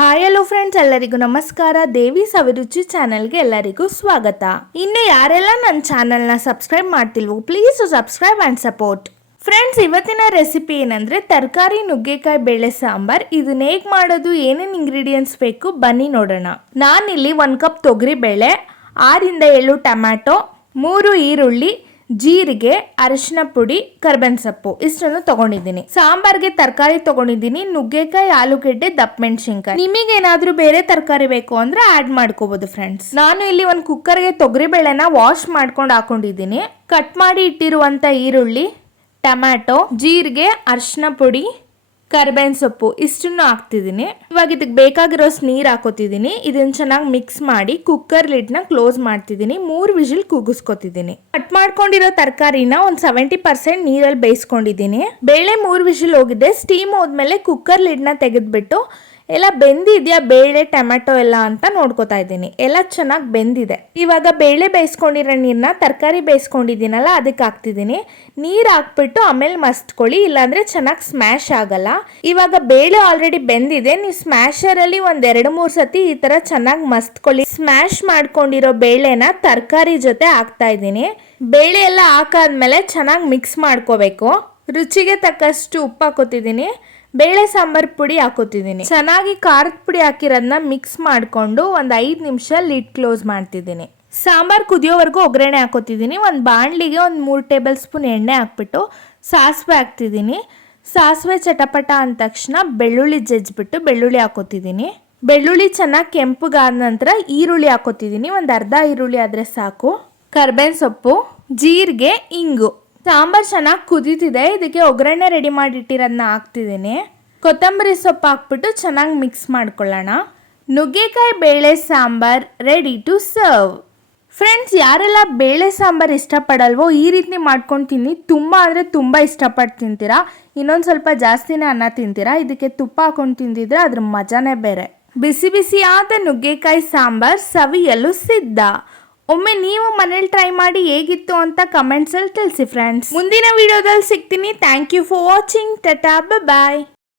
Hi hello friends, ಎಲ್ಲರಿಗೂ ನಮಸ್ಕಾರ. ದೇವಿ ಸವಿರುಚಿ ಚಾನಲ್ಗೆ ಎಲ್ಲರಿಗೂ ಸ್ವಾಗತ. ಇನ್ನು ಯಾರೆಲ್ಲ ನನ್ನ ಚಾನಲ್ನ ಸಬ್ಸ್ಕ್ರೈಬ್ ಮಾಡ್ತಿಲ್ವೋ please subscribe and support. Friends, ಇವತ್ತಿನ ರೆಸಿಪಿ ಏನಂದರೆ ತರಕಾರಿ ನುಗ್ಗೆಕಾಯಿ ಬೇಳೆ ಸಾಂಬಾರ್. ಇದನ್ನ ಹೇಗೆ ಮಾಡೋದು, ಏನೇನು ಇಂಗ್ರೀಡಿಯೆಂಟ್ಸ್ ಬೇಕು ಬನ್ನಿ ನೋಡೋಣ. ನಾನಿಲ್ಲಿ 1 ಕಪ್ ತೊಗರಿ ಬೇಳೆ, 6 ಇಂದ 7 ಟೊಮ್ಯಾಟೊ, 3 ಈರುಳ್ಳಿ, ಜೀರಿಗೆ, ಅರಿಶಿನ ಪುಡಿ, ಕರ್ಬೇವಿನ ಸೊಪ್ಪು ಇಷ್ಟನ್ನು ತಗೊಂಡಿದ್ದೀನಿ. ಸಾಂಬಾರ್ಗೆ ತರಕಾರಿ ತಗೊಂಡಿದ್ದೀನಿ. ನುಗ್ಗೆಕಾಯಿ, ಆಲೂಗೆಡ್ಡೆ, ದಪ್ಪ ಮೆಣಸಿನ್ಕಾಯಿ. ನಿಮಗೆ ಏನಾದ್ರೂ ಬೇರೆ ತರಕಾರಿ ಬೇಕು ಅಂದ್ರೆ ಆಡ್ ಮಾಡ್ಕೋಬಹುದು ಫ್ರೆಂಡ್ಸ್. ನಾನು ಇಲ್ಲಿ ಒಂದು ಕುಕ್ಕರ್ಗೆ ತೊಗರಿ ಬೇಳೆನ ವಾಶ್ ಮಾಡ್ಕೊಂಡು ಹಾಕೊಂಡಿದ್ದೀನಿ. ಕಟ್ ಮಾಡಿ ಇಟ್ಟಿರುವಂತ ಈರುಳ್ಳಿ, ಟೊಮ್ಯಾಟೊ, ಜೀರಿಗೆ, ಅರಿಶಿನ ಪುಡಿ, ಕರ್ಬೇವಿನ ಸೊಪ್ಪು ಇಷ್ಟನ್ನು ಹಾಕ್ತಿದ್ದೀನಿ. ಇವಾಗ ಇದಕ್ಕೆ ಬೇಕಾಗಿರೋಷ್ಟು ನೀರು ಹಾಕೋತಿದ್ದೀನಿ. ಇದನ್ನ ಚೆನ್ನಾಗಿ ಮಿಕ್ಸ್ ಮಾಡಿ ಕುಕ್ಕರ್ ಲಿಡ್ನ ಕ್ಲೋಸ್ ಮಾಡ್ತಿದ್ದೀನಿ. 3 ವಿಜಿಲ್ ಕೂಗಿಸ್ಕೊತಿದ್ದೀನಿ. ಕಟ್ ಮಾಡ್ಕೊಂಡಿರೋ ತರಕಾರಿನ ಒಂದು 70% ನೀರಲ್ಲಿ ಬೇಯಿಸ್ಕೊಂಡಿದ್ದೀನಿ. ಬೇಳೆ 3 ವಿಜಿಲ್ ಹೋಗಿದೆ. ಸ್ಟೀಮ್ ಹೋದ್ಮೇಲೆ ಕುಕ್ಕರ್ ಲಿಡ್ನ ತೆಗೆದ್ಬಿಟ್ಟು ಎಲ್ಲ ಬೆಂದಿದೆಯಾ ಬೇಳೆ ಟೊಮ್ಯಾಟೊ ಎಲ್ಲ ಅಂತ ನೋಡ್ಕೊತಾ ಇದ್ದೀನಿ. ಎಲ್ಲ ಚೆನ್ನಾಗಿ ಬೆಂದಿದೆ. ಇವಾಗ ಬೇಳೆ ಬೇಯಿಸ್ಕೊಂಡಿರೋ ನೀರನ್ನ ತರಕಾರಿ ಬೇಯಿಸ್ಕೊಂಡಿದ್ದೀನಲ್ಲ ಅದಕ್ಕೆ ಹಾಕ್ತಿದ್ದೀನಿ. ನೀರು ಹಾಕ್ಬಿಟ್ಟು ಆಮೇಲೆ ಮಸ್ತ್ಕೊಳ್ಳಿ, ಇಲ್ಲಾಂದ್ರೆ ಚೆನ್ನಾಗಿ ಸ್ಮ್ಯಾಶ್ ಆಗಲ್ಲ. ಇವಾಗ ಬೇಳೆ ಆಲ್ರೆಡಿ ಬೆಂದಿದೆ. ನೀವು ಸ್ಮ್ಯಾಶರಲ್ಲಿ ಒಂದು 2-3 ಸತಿ ಈ ತರ ಚೆನ್ನಾಗಿ ಮಸ್ತ್ಕೊಳ್ಳಿ. ಸ್ಮ್ಯಾಶ್ ಮಾಡ್ಕೊಂಡಿರೋ ಬೇಳೆನ ತರಕಾರಿ ಜೊತೆ ಹಾಕ್ತಾ ಇದ್ದೀನಿ. ಬೇಳೆ ಎಲ್ಲ ಹಾಕಾದ್ಮೇಲೆ ಚೆನ್ನಾಗಿ ಮಿಕ್ಸ್ ಮಾಡ್ಕೋಬೇಕು. ರುಚಿಗೆ ತಕ್ಕಷ್ಟು ಉಪ್ಪು ಹಾಕೋತಿದ್ದೀನಿ. ಬೇಳೆ ಸಾಂಬಾರ್ ಪುಡಿ ಹಾಕೋತಿದ್ದೀನಿ. ಚೆನ್ನಾಗಿ ಖಾರದ ಪುಡಿ ಹಾಕಿರೋದನ್ನ ಮಿಕ್ಸ್ ಮಾಡಿಕೊಂಡು ಒಂದು 5 ನಿಮಿಷ ಲಿಡ್ ಕ್ಲೋಸ್ ಮಾಡ್ತಿದ್ದೀನಿ. ಸಾಂಬಾರ್ ಕುದಿಯೋವರೆಗೂ ಒಗ್ಗರಣೆ ಹಾಕೋತಿದ್ದೀನಿ. ಒಂದು ಬಾಣಲಿಗೆ ಒಂದು 3 ಟೇಬಲ್ ಸ್ಪೂನ್ ಎಣ್ಣೆ ಹಾಕ್ಬಿಟ್ಟು ಸಾಸಿವೆ ಹಾಕ್ತಿದ್ದೀನಿ. ಸಾಸಿವೆ ಚಟಪಟ ಅಂದ ತಕ್ಷಣ ಬೆಳ್ಳುಳ್ಳಿ ಜಜ್ಜಿಬಿಟ್ಟು ಬೆಳ್ಳುಳ್ಳಿ ಹಾಕೋತಿದ್ದೀನಿ. ಬೆಳ್ಳುಳ್ಳಿ ಚೆನ್ನಾಗಿ ಕೆಂಪುಗಾದ ನಂತರ ಈರುಳ್ಳಿ ಹಾಕೋತಿದ್ದೀನಿ. ಒಂದು ಅರ್ಧ ಈರುಳ್ಳಿ ಆದರೆ ಸಾಕು. ಕರ್ಬೇವಿನ ಸೊಪ್ಪು, ಜೀರಿಗೆ, ಇಂಗು. ಸಾಂಬಾರ್ ಚೆನ್ನಾಗಿ ಕುದೀತಿದೆ. ಇದಕ್ಕೆ ಒಗ್ಗರಣೆ ರೆಡಿ ಮಾಡಿಟ್ಟಿರೋದನ್ನ ಹಾಕ್ತಿದ್ದೀನಿ. ಕೊತ್ತಂಬರಿ ಸೊಪ್ಪು ಹಾಕ್ಬಿಟ್ಟು ಚೆನ್ನಾಗಿ ಮಿಕ್ಸ್ ಮಾಡ್ಕೊಳ್ಳೋಣ. ನುಗ್ಗೆಕಾಯಿ ಬೇಳೆ sambar ready to serve. Friends, ಯಾರೆಲ್ಲ ಬೇಳೆ ಸಾಂಬಾರ್ ಇಷ್ಟಪಡಲ್ವೋ ಈ ರೀತಿ ಮಾಡ್ಕೊಂಡು ತಿನ್ನಿ. ತುಂಬ ಅಂದರೆ ತುಂಬ ಇಷ್ಟಪಟ್ಟು ತಿಂತೀರಾ. ಇನ್ನೊಂದು ಸ್ವಲ್ಪ ಜಾಸ್ತಿನೇ ಅನ್ನ ತಿಂತೀರಾ. ಇದಕ್ಕೆ ತುಪ್ಪ ಹಾಕೊಂಡು ತಿಂದಿದ್ರೆ ಅದ್ರ ಮಜಾನೇ ಬೇರೆ. ಬಿಸಿ ಬಿಸಿಯಾದ ನುಗ್ಗೆಕಾಯಿ ಸಾಂಬಾರ್ ಸವಿಯಲು ಸಿದ್ಧ. ಒಮ್ಮೆ ನೀವು ಮನೇಲಿ ಟ್ರೈ ಮಾಡಿ ಹೇಗಿತ್ತು ಅಂತ ಕಮೆಂಟ್ಸಲ್ಲಿ ತಿಳಿಸಿ ಫ್ರೆಂಡ್ಸ್. ಮುಂದಿನ ವಿಡಿಯೋದಲ್ಲಿ ಸಿಗ್ತೀನಿ. Thank you for watching. Tata, bye.